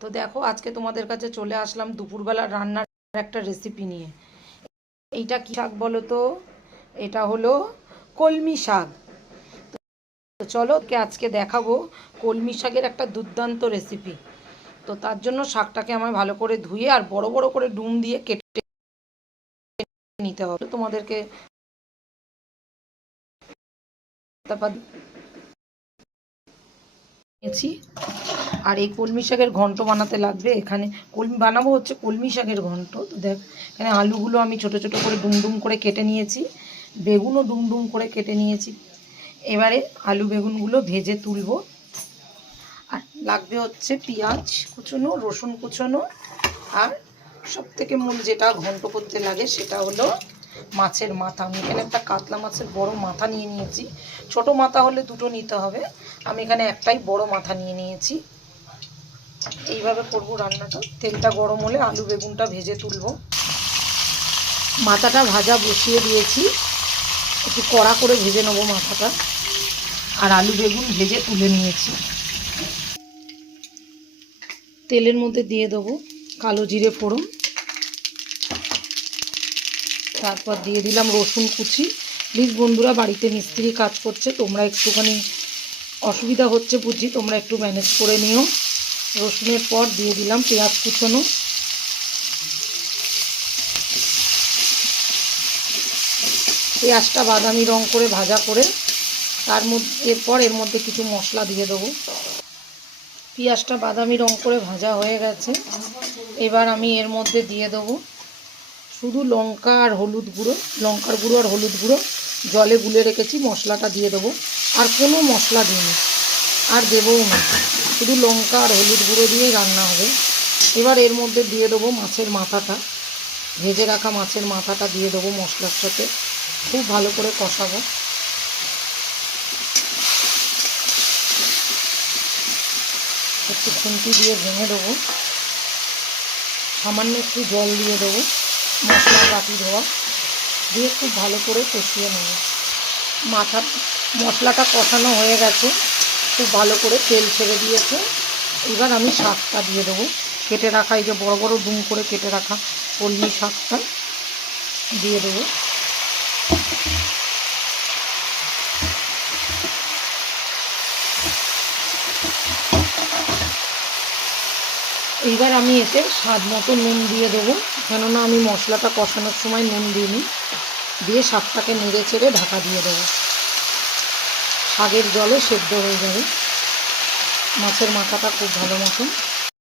তো দেখো আজকে তোমাদের কাছে চলে আসলাম দুপুরবেলা রান্নার একটা রেসিপি নিয়ে। এইটা কি শাক বলো তো? এটা হলো কলমি শাক। তো চলো আজকে দেখাবো কলমি শাকের একটা দুর্দান্ত রেসিপি। তো তার জন্য শাকটাকে আমায় ভালো করে ধুয়ে আর বড় বড় করে ডুম দিয়ে কেটে নিতে হবে তোমাদেরকে। তারপর নিয়েছি। আর এই কলমি শাকের ঘন্ট বানাতে লাগবে। এখানে বানাবো হচ্ছে কলমি শাকের ঘন্ট। তো দেখ, এখানে আলুগুলো আমি ছোট ছোট করে ডুম করে কেটে নিয়েছি, বেগুনও ডুম করে কেটে নিয়েছি। এবারে আলু বেগুনগুলো ভেজে তুলবো। আর লাগবে হচ্ছে পেঁয়াজ কুচোনো, রসুন কুচোনো, আর সবথেকে মূল যেটা ঘন্ট করতে লাগে সেটা হলো মাছের মাথা। আমি এখানে একটা কাতলা মাছের বড় মাথা নিয়ে নিয়েছি। ছোট মাথা হলে দুটো নিতে হবে, আমি এখানে একটাই বড় মাথা নিয়ে নিয়েছি। এইভাবে করবো রান্নাটা। তেলটা গরম হলে আলু বেগুনটা ভেজে তুলবো। মাথাটা ভাজা বসিয়ে দিয়েছি, একটু কড়া করে ভেজে নেবো মাথাটা। আর আলু বেগুন ভেজে তুলে নিয়েছি। তেলের মধ্যে দিয়ে দেবো কালো জিরে ফোড়ন, তারপর দিয়ে দিলাম রসুন কুচি। প্লিজ বন্ধুরা, বাড়িতে মিস্ত্রি কাজ করছে, তোমরা একটুখানি অসুবিধা হচ্ছে বুঝি, তোমরা একটু ম্যানেজ করে নিও। রসুনের পর দিয়ে দিলাম পেঁয়াজ কুচোনো। পেঁয়াজটা বাদামি রং করে ভাজা করে তার মধ্যে এর মধ্যে কিছু মশলা দিয়ে দেবো। পেঁয়াজটা বাদামি রং করে ভাজা হয়ে গেছে। এবার আমি এর মধ্যে দিয়ে দেবো শুধু লঙ্কা আর হলুদ গুঁড়ো, লঙ্কার গুঁড়ো আর হলুদ গুঁড়ো জলে গুলে রেখেছি, মশলাটা দিয়ে দেবো। আর কোনো মশলা দিইনি, আর দেবও না, শুধু লঙ্কা আর হলুদ গুঁড়ো দিয়েই রান্না হবে। এবার এর মধ্যে দিয়ে দেবো মাছের মাথাটা, ভেজে রাখা মাছের মাথাটা দিয়ে দেবো মশলার সাথে। খুব ভালো করে কষাবো। একটু খুন্তি দিয়ে ভেঙে দেবো। সামান্য একটু জল দিয়ে দেবো, মশলা বাটি ধোয়া দিয়ে খুব ভালো করে কষিয়ে নেব। মশলাটা কষানো হয়ে গেছে, খুব ভালো করে তেল ছেড়ে দিয়েছে। এবার আমি শাকটা দিয়ে দেবো, কেটে রাখা, এই যে বড় বড় ডুম করে কেটে রাখা কলমি শাকটা দিয়ে দেবো। এইবার আমি এতে স্বাদ মতো নুন দিয়ে দেবো, কেননা আমি মশলাটা কষানোর সময় নুন দিইনি। দিয়ে শাকটাকে নেড়ে চেড়ে ঢাকা দিয়ে দেবো। শাকের জলে সেদ্ধ হয়ে যাবে মাছের মাথাটা খুব ভালো মতন।